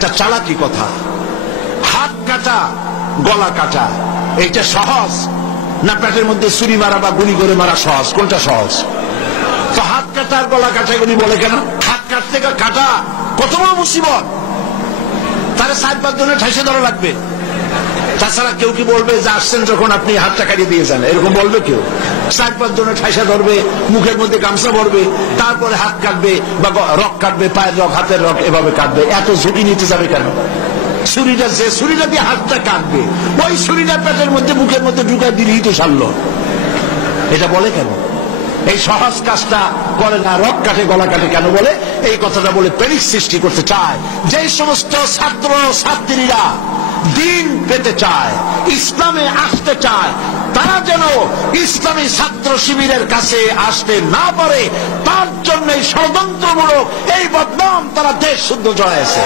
এটা চালাকি কথা। হাত কাটা গলা কাটা এইটা সহজ না পেটের মধ্যে ছুরি মারা বা গুলি করে মারা সহজ? কোনটা সহজ? তো হাত কাটা আর গলা কাটা গুলি বলে কেন? হাত কাটতে কাটা কত বড় মুসিবত, তারা 4-5 জনের ঠাইসে ধরা লাগবে। তাছাড়া কেউ কি বলবে যে আসছেন যখন আপনি হাতটা কাটিয়ে দিয়ে যান, এরকম বলবে কেউ? 4-5 জনের ঠাইসা ধরবে, মুখের মধ্যে গামছা ভরবে, তারপরে হাত কাটবে বা রক কাটবে, পায়ের রক হাতের রক এভাবে কাটবে। এত ঝুঁকি নিতে যাবে কেন? ছুরিটা যে ছুরিটা দিয়ে হাতটা কাটবে ওই ছুরিটা পেটের মধ্যে মুখের মধ্যে ঢুকায় দিলেই তো সারলো। এটা বলে কেন? এই সহজ কাজটা করে না, রক কাটে গলা কাটে কেন বলে? এই কথাটা বলে প্যানিক সৃষ্টি করতে চায়। যে সমস্ত ছাত্র ছাত্রীরা দিন পেতে চায়, ইসলামে আসতে চায়, তারা যেন ইসলামী ছাত্র শিবিরের কাছে আসতে না পারে, তার জন্য ষড়যন্ত্রমূলক এই বদনাম তারা দেশ শুদ্ধ জড়াইছে।